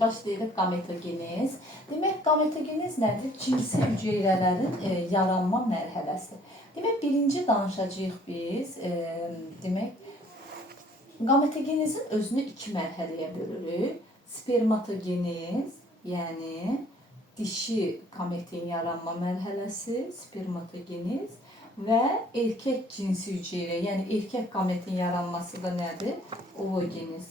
başlayırıq gametogenez. Demək, gametogenez nədir? Cinsi hüceyrələrin yaranma mərhələsi. Demək, birinci danışacağıq biz, demək, gametogenezin özünü iki mərhələyə bölürük. Spermatogenez, yəni dişi gametin yaranma mərhələsi, spermatogenez və erkək cinsi hüceyrə, yəni erkək gametin yaranması da nədir? Ovogenez.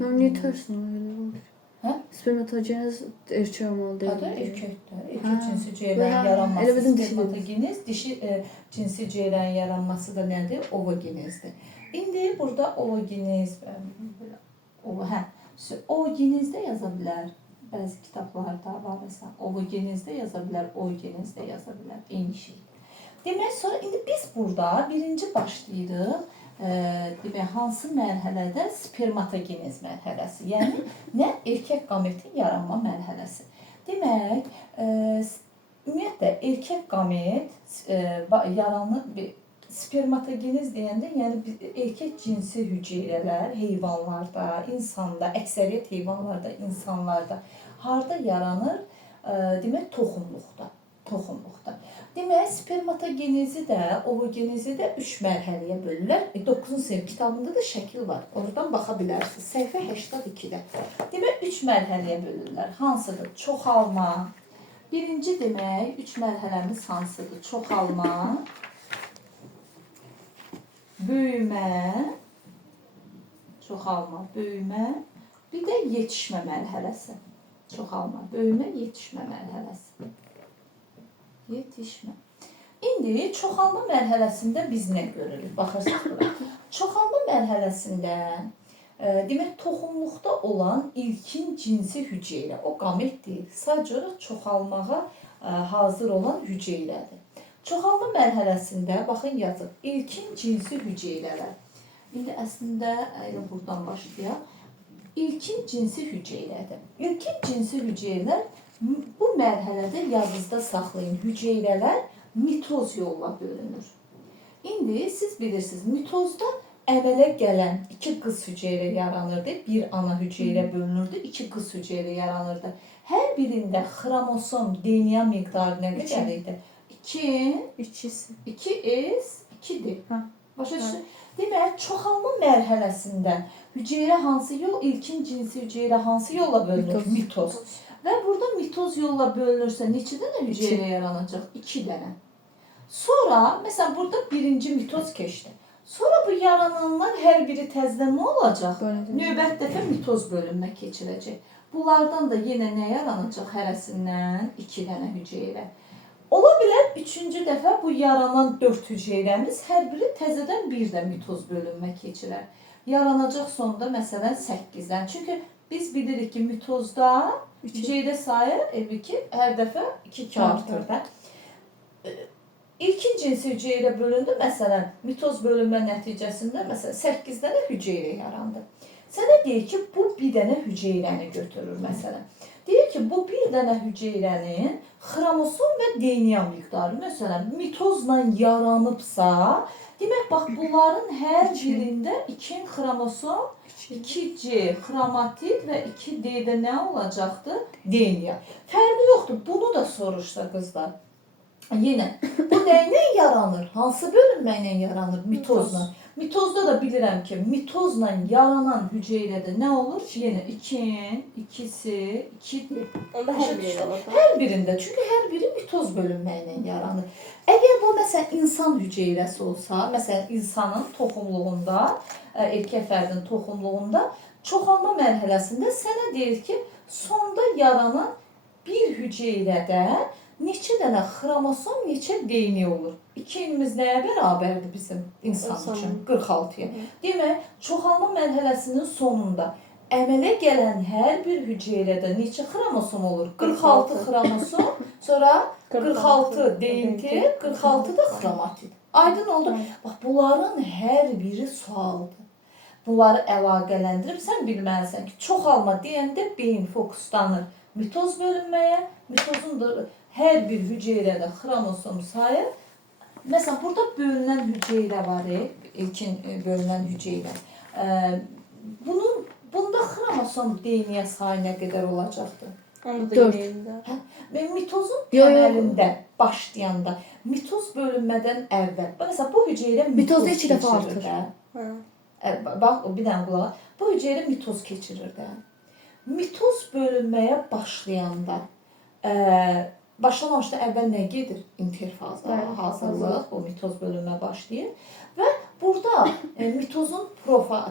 Niye tersine öyle olur? Hə? Spermatogenez erkek olmalı değil. Adı mi? erkəkdir. Erkək cinsi hüceyrələrin yaranması elə bizim spermatogenez, dişi cinsi hüceyrələrin yaranması da nədir? Ovogenezdir. İndi burada ovogenez, ovogenezdə yaza bilər. Bəzi kitablarda var məsələn, ovogenezdə yaza bilər, oogenezdə yaza bilər. Eyni şey. Demək, sonra indi biz burada birinci başlayırıq. Demək, hansı mərhələdə? Spermatogenez mərhələsi. Yəni, nə? Erkək gametin yaranma mərhələsi. Demək, ümumiyyətlə, erkək gamet yaranır, spermatogenez deyəndə, yəni erkək cinsi hüceyrələr heyvanlarda, insanda, əksəriyyət heyvanlarda, insanlarda harda yaranır? Demək, toxumluqda. Demək, spermatogenezi də, ovogenezi də 3 mərhələyə bölürlər. 9-cu sinif kitabında da şəkil var. Oradan baxa bilərsiniz. Səhifə 82-də. Demək, 3 mərhələyə bölürlər. Hansıdır? Çoxalma. Birinci demək, 3 mərhələmiz hansıdır? Çoxalma, böyümə, çoxalma, böyümə, bir də yetişmə mərhələsi. Çoxalma, böyümə, yetişmə mərhələsi. Yetişmə. İndi çoxalma mərhələsində biz nə görürük? Baxırsınız bura. Çoxalma mərhələsində demək, toxumluqda olan ilkin cinsi hüceyrə, o qamet deyil, sadəcə çoxalmağa hazır olan hüceyrədir. Çoxalma mərhələsində, baxın yazır, ilkin cinsi hüceyrələr. İndi əslində, buradan başlayaq. İlkin cinsi hüceyrədir. İlkin cinsi hüceyrələr, bu mərhələdə yazınızda saxlayın, hüceyrələr mitoz yolla bölünür. İndi siz bilirsiniz, mitozda əmələ gələn 2 qız hüceyrə yaranırdı, bir ana hüceyrə bölünürdü, 2 qız hüceyrə yaranırdı. Hər birində xromosom, DNA miqdarı nə qədər idi? 2S, 2D. Başa düşün. Demək, çoxalma mərhələsində hüceyrə hansı yol, ilkin cinsi hüceyrə hansı yolla bölünür? Mitoz. Və burada mitoz yolla bölünürsə, neçə dənə hüceyrə yaranacaq? 2 dənə. Sonra, məsələn, burada birinci mitoz keçdi. Sonra bu yarananlar hər biri təzədən nə olacaq? Növbət dəfə mitoz bölünmə keçirəcək. Bunlardan da yenə nə yaranacaq? Hərəsindən 2 dənə hüceyrə. Ola bilər, 3-cü dəfə bu yaranan 4 hüceyrəmiz hər biri təzədən bir də mitoz bölünmə keçirər. Yaranacaq sonda məsələn 8-dən. Çünki biz bilirik ki, mitozda hüceyrə sayı hər dəfə 2 artır da. İlkin cinsi hüceyrə bölündü, məsələn, mitoz bölünmə nəticəsində məsələn 8 dənə hüceyrə yarandı. Sənə deyir ki, bu bir dənə hüceyrəni götürür məsələn. Deyir ki, bu bir dənə hüceyrənin xromosom və DNA miqdarı, məsələn, mitozla yaranıbsa, demək, bax, bunların hər birində 2 xromosom, 2C xromatid və 2D-də nə olacaqdır? DNA. Fərqi yoxdur, bunu da soruşsa qızlar. Yenə, bu nəylə yaranır? Hansı bölünməklə yaranır? Mitozla. Mitozda da bilirəm ki, mitozla yaranan hüceyrədə nə olur? Yenə 2, 2C, 2D. Onda hər birində olur. Hər birində, çünki hər biri mitoz bölünməklə yaranır. Əgər bu, məsələn, insan hüceyrəsi olsa, məsələn, insanın toxumluğunda, erkək fərdin toxumluğunda çoxalma mərhələsində sənə deyir ki, sonda yaranan bir hüceyrədə neçə dənə xromosom, neçə DNA olur? 2-imiz nəyə bərabərdir bizim insan üçün? 46-ya. Demək, çoxalma mərhələsinin sonunda əmələ gələn hər bir hüceyrədə neçə xromosom olur? 46 xromosom, sonra 46 DNT, 46 da xromatid. Aydın oldu. Bax, bunların hər biri sualdır. Bunları əlaqələndirib sən bilməlisən ki, çoxalma deyəndə beyin fokuslanır mitoz bölünməyə, mitozun da hər bir hüceyrədə xromosom sayı. Məsələn, burada bölünən hüceyrə var, ilkin bölünən hüceyrə. Bunda xromosom DNA sayı nə qədər olacaqdır? Dörd. Onda da yeniydi. Və mitozun Yo, yo. təməlində başlayanda mitoz bölünmədən əvvəl. Məsələn, bu hüceyrə Mitozda iki dəfə keçirir artır. də. Hə. Bax, bir dənə qulaq. Bu hüceyrə mitoz keçirir də. Mitoz bölünməyə başlayanda başlamamışda əvvəl nə gedir? İnterfaza, Bəli, hazırlıq, bu mitoz bölünmə başlayır və burada mitozun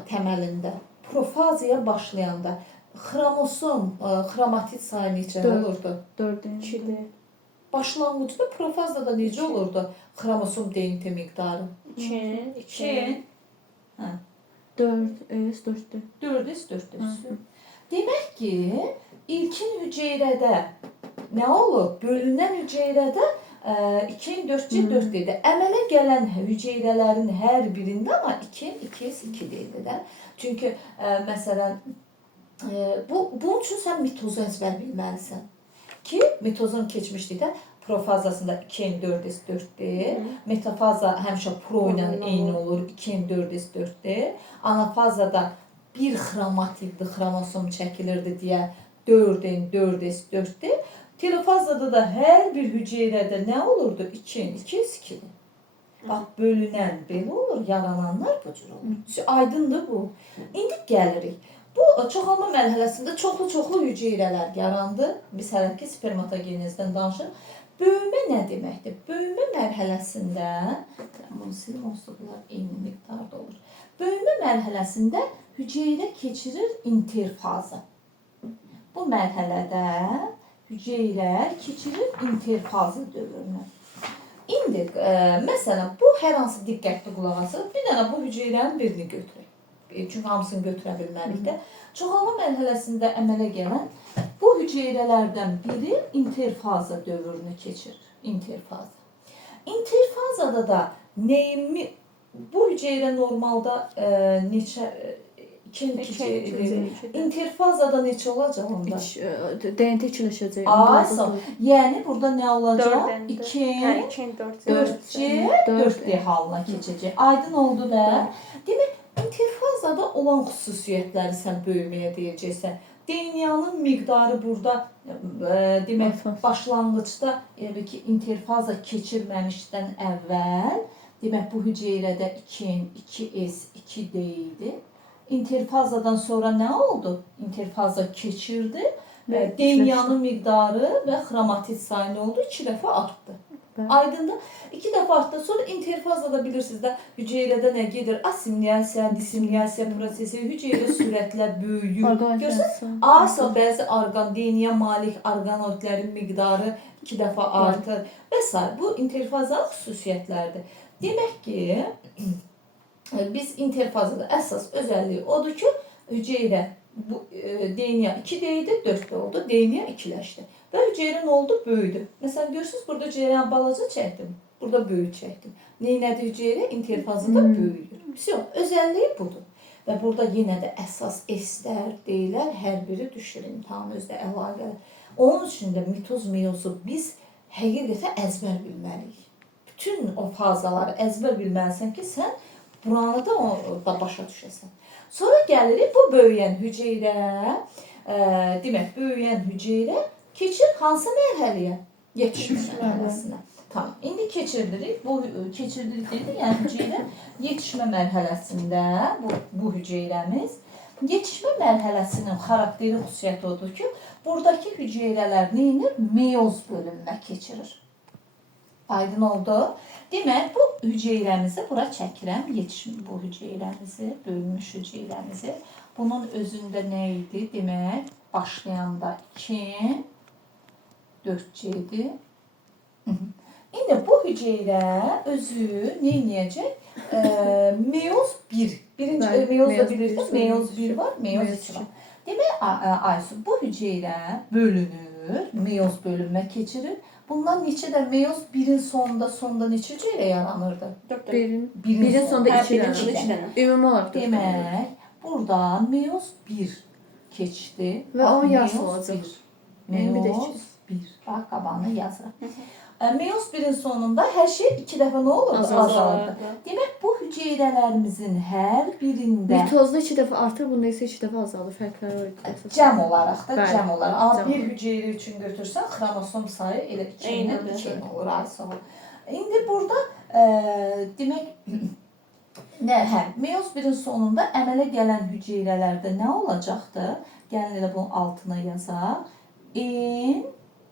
təməlində profazaya başlayanda xromosom, xromatid sayı neçə Dörd. olurdu? 4. 2'dir. Başlanğıcda profazda da necə olurdu xromosom DNT miqdarı? 2. 2, 4 S 4'tür. 4 Demək ki, ilkin hüceyrədə nə olur? Bölünən hüceyrədə 2-in 4 deyildi. Əmələ gələn hüceyrələrin hər birində amma 2-in 2 deyildi də. Çünki məsələn bunun üçün sən mitozu əzbər bilməlisən. Ki, mitozun keçmişlikdə profazasında 2-in 4'dir. Metafaza həmişə pro ilə eyni olur. 2-in 4'dir. Anafazada bir xromatidli xromosom çəkilirdi deyə 4-in 4'dir. Telofazada da hər bir hüceyrədə nə olurdu? 2-in 2'dir. Bax, bölünən belə olur, yarananlar bu cür olur. Aydındır bu. İndi gəlirik. Bu çoxalma mərhələsində çoxlu hüceyrələr yarandı. Biz hələ ki spermatogenezdən danışırıq. Böyümə nə deməkdir? Böyümə mərhələsində, bunu silim olsunlar, eyni miqdarda olur. Böyümə mərhələsində hüceyrə keçirir interfaza. Bu mərhələdə hüceyrə keçirir interfaza dövrünü. İndi, məsələn, bu hər hansı diqqətli qulaq asır. Bir dənə bu hüceyrənin birini götürək. Çünki hamısını götürə bilmərik də. Çoxalma mərhələsində əmələ gələn bu hüceyrələrdən biri interfaza dövrünü keçirir. Interfaza. Interfazada da bu hüceyrə normalda neçə 2 interfazada neçə olacaq onda? DNT ikiləşəcək. Yəni burada nə olacaq? 2'in 4C halına keçəcək. Aydın oldu da. Demək, interfazada olan xüsusiyyətləri sən böyüməyə deyəcəksən. DNA'nın miqdarı burada demək başlanğıcda interfaza keçirməmişdən əvvəl demək bu hüceyrədə 2'in 2S2 deyildi. İnterfazadan sonra nə oldu? İnterfaza keçirdi. DNA'nın miqdarı və xromatid sayı nə oldu? 2 dəfə artdı. Aydındır. 2 dəfə artdı. Sonra interfazada bilirsiniz də hüceyrədə nə gedir? Asimiliyasiya, disimiliyasiya prosesi, hüceyrə sürətlə böyüyür. Görürsünüz? Asa bəzi DNA malik orqanoidlərin miqdarı 2 dəfə artır və s. Bu interfazanın xüsusiyyətləridir. Demək ki, biz interfazada əsas özəlliyi odur ki, hüceyrə DNA 2 deyildi, 4 oldu, DNA ikiləşdi. Və hüceyrə nə oldu? Böyüdü. Məsələn, görürsünüz, burada hüceyrəni balaca çəkdim, burada böyük çəkdim. Neynədir hüceyrə? Interfazada böyüyür. Özəlliyi budur. Və burada yenə də əsas S-lər, D-lər hər biri düşür imtahan özdə əlaqəli. Onun üçün də mitoz, meyozu biz həqiqətən əzbər bilməliyik. Bütün o fazaları əzbər bilməlisən ki, sən buranı da başa düşəsən. Sonra gəlirik bu böyüyən hüceyrə, demək, böyüyən hüceyrə keçir hansı mərhələyə? Yetişmə mərhələsinə. Tamam. İndi keçirdirik. Bu keçirdirik dedi, yəni hüceyrə yetişmə mərhələsində bu hüceyrəmiz. Yetişmə mərhələsinin xarakteri xüsusiyyəti odur ki, buradakı hüceyrələr neyinir? Meyoz bölünmə keçirir. Aydın oldu. Demək, bu hüceyrəmizi bura çəkirəm. Yetişmə bu hüceyrəmizi, bölünmüş hüceyrəmizi. Bunun özündə nə idi? Demək, başlayanda 2, 4C-dir. İndi bu hüceyrə özü neyniyəcək? Meyoz 1. Birinci meyoz da bilirsiniz. Meyoz 1 var, meyoz 2 var. Demək, Aysu, bu hüceyrə bölünür, meyoz bölünmə keçirir. Bundan neçə də meyoz 1'in sonunda neçə hüceyrə yaranırdı? 1'in sonunda 2 dənə. Ümumi olaraq 4 dənə. Demək, burada meyoz 1 keçdi. Və onun yarısı olacaq. Meyoz 1. Bax, qabağını yazırıq. Meyoz 1-in sonunda hər şey 2 dəfə nə olurdu? Azalırdı. Demək, bu hüceyrələrimizin hər birində Mitozda 2 dəfə artır, bunda isə 2 dəfə azalır. Fərqləri o idi. cəm olaraq da, Bəli, cəm olaraq. Amma cəm bir olaraq. hüceyrə üçün götürsən, xromosom sayı elə 2-dən Eynidir. 2 olur, Aysun. İndi burada demək, meyoz 1-in sonunda əmələ gələn hüceyrələrdə nə olacaqdır? Gəlin elə bunun altına yazaq. N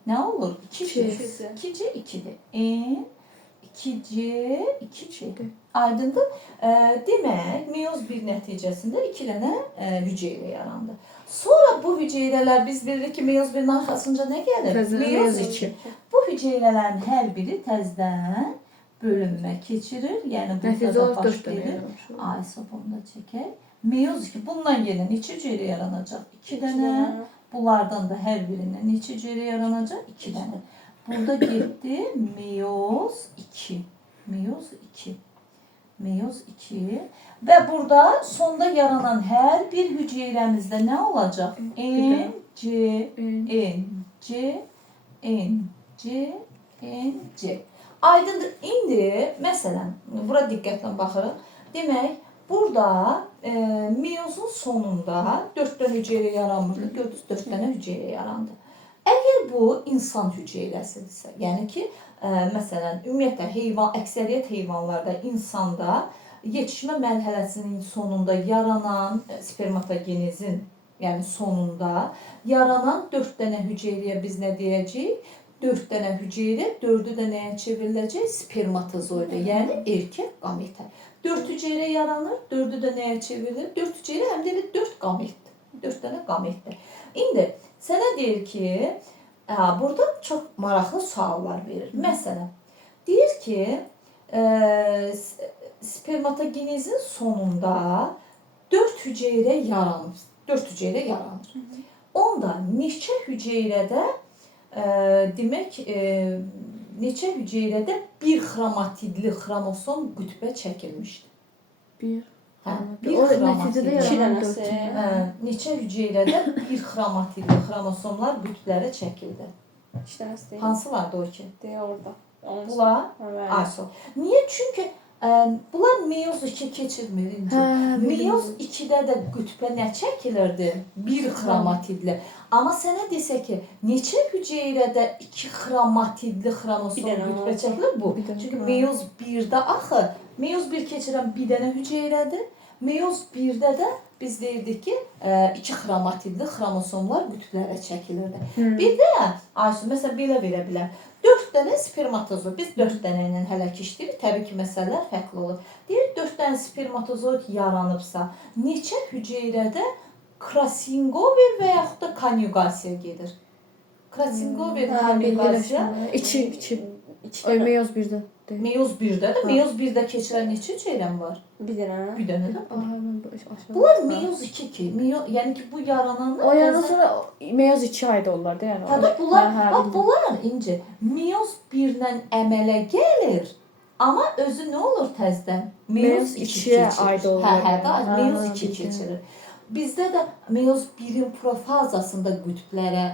nə olur? 2C. 2C 2-dir. N 2C 2C. Aydındır? Demək, meyoz 1 nəticəsində 2 dənə hüceyrə yarandı. Sonra bu hüceyrələr biz bilirik ki, meyoz 1-in arxasınca nə gəlir? Meyoz 2. Bu hüceyrələrin hər biri təzədən bölünmə keçirir. Yəni Nəticə burada da olaraq 4 baş dənə verir. yaranır. Ay, onu da çəkək. Meyoz 2. Bundan yenə neçə hüceyrə yaranacaq? 2 dənə. Bunlardan da hər birindən neçə hüceyrə yaranacaq? 2 dənə. Burada getdi meyoz 2. Meyoz 2. Meyoz 2. Və burada sonda yaranan hər bir hüceyrəmizdə nə olacaq? N, C, N, C, N, C, N, C. Aydındır. İndi, məsələn, bura diqqətlə baxırıq. Demək, burada meyozun sonunda 4 dənə hüceyrə yaranmırdı. Gördünüz, 4 dənə hüceyrə yarandı. Əgər bu insan hüceyrəsidirsə, yəni ki, məsələn, ümumiyyətlə əksəriyyət heyvanlarda, insanda yetişmə mərhələsinin sonunda yaranan spermatogenezin, yəni sonunda yaranan 4 dənə hüceyrəyə biz nə deyəcəyik? 4 dənə hüceyrə, 4-ü də nəyə çevriləcək? Spermatozoida, yəni erkək qametə. 4 hüceyrə yaranır, 4-ü də nəyə çevrilir? 4 hüceyrə həm də elə 4 qametdir. 4 dənə qametdir. İndi sənə deyir ki, burada çox maraqlı suallar verir. Məsələn, deyir ki, spermatogenezin sonunda 4 hüceyrə yaranır. 4 hüceyrə yaranır. Onda neçə hüceyrədə demək, neçə hüceyrədə bir xromatidli xromosom qütbə çəkilmişdir? Bir. Bir O xromatidli. nəticədə İki yaranan dənəsi. 4. Neçə hüceyrədə bir xromatidli xromosomlar qütblərə çəkildi? 2 dənəsi deyil. Hansılardır o ki? Deyil orada. Bunlar Bəli. Aysun. Niyə? Çünki bunlar meyoz 2 keçirmir. Meyoz 2-də də qütbə nə çəkilirdi? Bir xromatidli. Amma sənə desə ki, neçə hüceyrədə 2 xromatidli xromosom Bir dənə qütbə olacaq. çəkilir bu? Bir dənə. Çünki meyoz 1-də axı, meyoz 1 keçirən bir dənə hüceyrədir. Meyoz 1-də də biz deyirdik ki, 2 xromatidli xromosomlar qütblərə çəkilirdi. Bir də Aysun, məsələn, belə verə bilər. 4 dənə spermatozoid. Biz 4 dənə ilə hələ ki işləyirik. Təbii ki, məsələlər fərqli olur. Deyir, 4 dənə spermatozoid yaranıbsa, neçə hüceyrədə Krasingover və yaxud da konjugasiya gedir? Krasingover konjugasiya 2. İki Ay, dənə. meyoz 1-də. meyoz 1-də də, meyoz 1-də keçirən neçə hüceyrəm var? Bir dənə. Bir dənə də. Bunlar Bunlar meyoz 2 ki, yəni ki, bu yarananlar o yandan sonra meyoz 2 ayda olurlar da, yəni. Tabii bunlar ince meyoz 1-dən əmələ gəlir. Amma özü nə olur təzədən? Meyoz 2-yə aid olur. Meyoz 2 keçirir. Bizdə də meyoz 1-in profazasında qütblərə,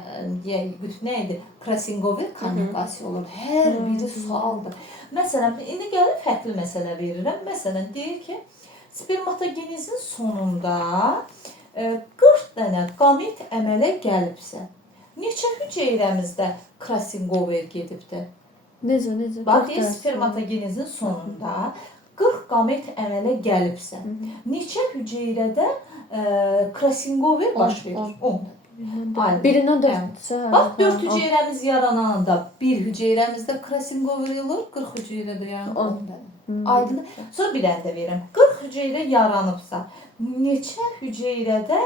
qütb nə idi? Krasingover konjugasiya olur. Hər biri sualdır. Məsələn, indi gəlin fərqli məsələ verirəm. Məsələn, deyir ki, spermatogenezin sonunda 40 dənə qamet əmələ gəlibsə, neçə hüceyrəmizdə Krasingover gedibdir? Necə? Bax, deyir, spermatogenezin sonunda 40 qamet əmələ gəlibsə, neçə hüceyrədə Krasingover baş verir? 10. Birindən 4-sə. Bax, 4 hüceyrəmiz yarananda bir hüceyrəmizdə Krasingover olur, 40 hüceyrədə yəni 10 dənə. Aydın. Sonra bir dənə də verirəm. 40 hüceyrə yaranıbsa, neçə hüceyrədə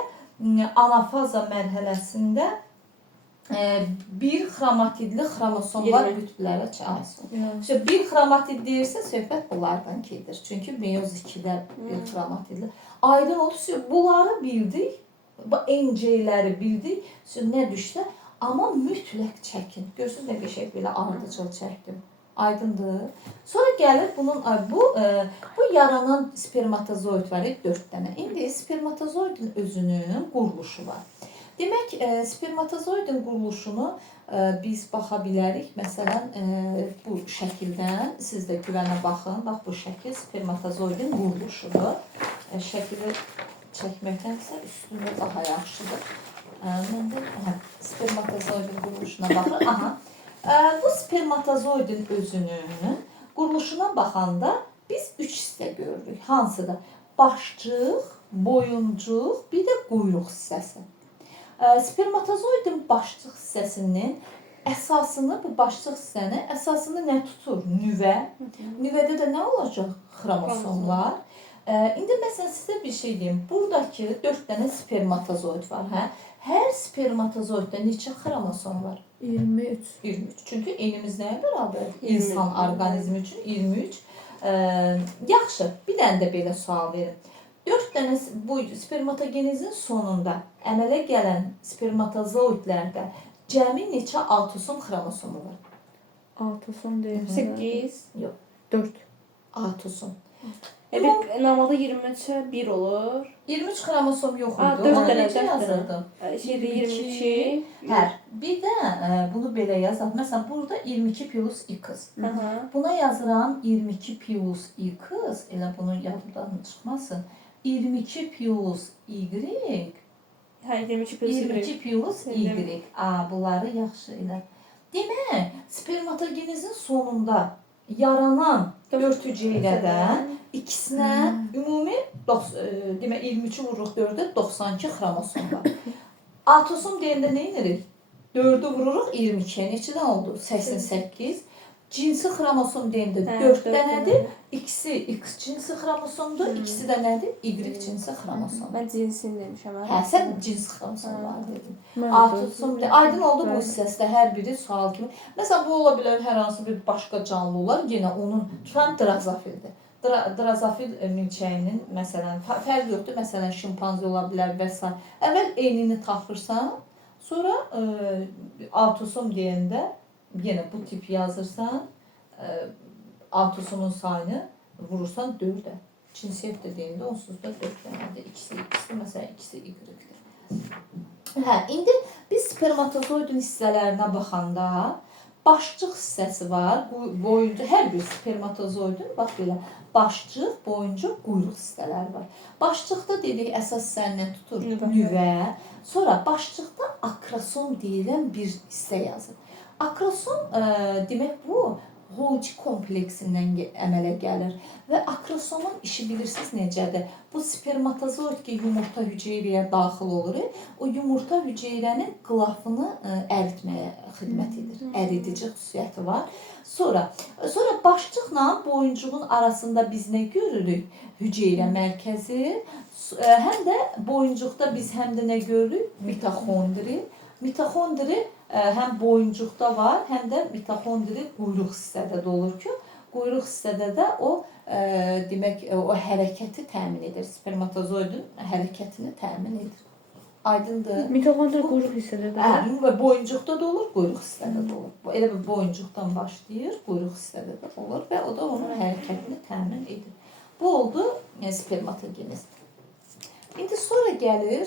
anafaza mərhələsində bir xromatidli xromosomlar qütblərə çəkilsin. Bir xromatid deyirsə, söhbət bunlardan gedir. Çünki meyoz 2-də bir xromatidli. Aydın olursa, bunları bildik, bu NC-ləri bildik, nə düşsə, amma mütləq çəkin. Görürsünüz nə qəşəng belə ardıcıl çəkdim. Aydındır. Sonra gəlir bunun bu yaranan spermatozoid var 4 dənə. İndi spermatozoidin özünün quruluşu var. Demək, spermatozoidin quruluşunu biz baxa bilərik. Məsələn, bu şəkildən siz də güvənə baxın. Bax, bu şəkil spermatozoidin quruluşudur. Şəkili çəkməkdənsə üstündə daha yaxşıdır. Mən də spermatozoidin quruluşuna baxın. Aha. Bu spermatozoidin özünün quruluşuna baxanda biz 3 hissə görürük. Hansıdır? Başcıq, boyuncuq, bir də quyruq hissəsi. Spermatozoidin başcıq hissəsinin əsasını, bu başcıq hissəni əsasını nə tutur? Nüvə. Nüvədə də nə olacaq? Xromosomlar. İndi məsələn sizə bir şey deyim. Buradakı 4 dənə spermatozoid var, hə? Hər spermatozoiddə neçə xromosom var? 23. 23. Çünki enimiz nəyə bərabər? İnsan orqanizmi üçün 23. Yaxşı, bir dənə də belə sual verin. 4 dənə bu spermatogenezin sonunda əmələ gələn spermatozoidlərdə cəmi neçə autosom xromosomu var? Autosom deyil. 8. Yox, 4. autosom. Bir normalda 23'e 1 olur. 23 xromosom yox idi. 4 Onu dənə necə yazırdın? Şeyde 22. Hə, bir də bunu belə yazaq. Məsələn, burada 22 plus X. Aha. Buna yazıram 22 plus X, elə bunun yadımdan çıxmasın. 22 plus Y, Ha 22 plus 22 plus Y. Bunları yaxşı elə. Demək, spermatogenezin sonunda yaranan 4 hüceyrədən ikisinə ümumi demək 23-ü vururuq 4-ə 92 xromosom var. Autosom deyəndə nə edirik? 4-ü vururuq 22-yə. Neçədən oldu? 88. Cinsi xromosom deyəndə 4 dənədir. İkisi X cinsi xromosomdur, ikisi də nədir? Y cinsi xromosom. Ben cinsini demişim. Hə, sən cins xromosomlar dedin. Autosom aydın oldu bu hissəsində hər biri sual kimi. Məsələn, bu ola bilər hər hansı bir başqa canlı olar, yenə onun tüfən drozofildir. Drozofil milçəyinin məsələn fərq yoxdur. Məsələn, şimpanze ola bilər və s. Əvvəl eynini taxırsan, sonra autosom deyəndə yenə bu tip yazırsan, autosomun sayını vurursan 4-ə. Cinsiyyət də deyəndə onsuz da 4 dənədir. İkisi X-dir, məsələn, ikisi Y-dir. Hə, indi biz spermatozoidin hissələrinə baxanda başcıq hissəsi var, boyunca hər bir spermatozoidin bax belə başcıq, boyuncuq, quyruq hissələri var. Başcıqda dedik əsas hissəni nə tutur? Nüvə. Sonra başcıqda akrosom deyilən bir hissə yazır. Akrosom demək bu Golgi kompleksindən əmələ gəlir və akrosomun işi bilirsiniz necədir? Bu spermatozoid ki yumurta hüceyrəyə daxil olur, o yumurta hüceyrənin qılafını əritməyə xidmət edir. Əridici xüsusiyyəti var. Sonra başcıqla boyuncuğun arasında biz nə görürük? Hüceyrə mərkəzi. Həm də boyuncuqda biz həm də nə görürük? Mitoxondri. Mitoxondri həm boyuncuqda var, həm də mitoxondri quyruq hissədə də olur ki, quyruq hissədə də o demək o hərəkəti təmin edir. Spermatozoidin hərəkətini təmin edir. Aydındır? Mitoxondri quyruq hissədə də var. Hə, boyuncuqda da olur, quyruq hissədə də olur. Elə bir boyuncuqdan başlayır, quyruq hissədə də olur və o da onun hərəkətini təmin edir. Bu oldu spermatogenez. İndi sonra gəlir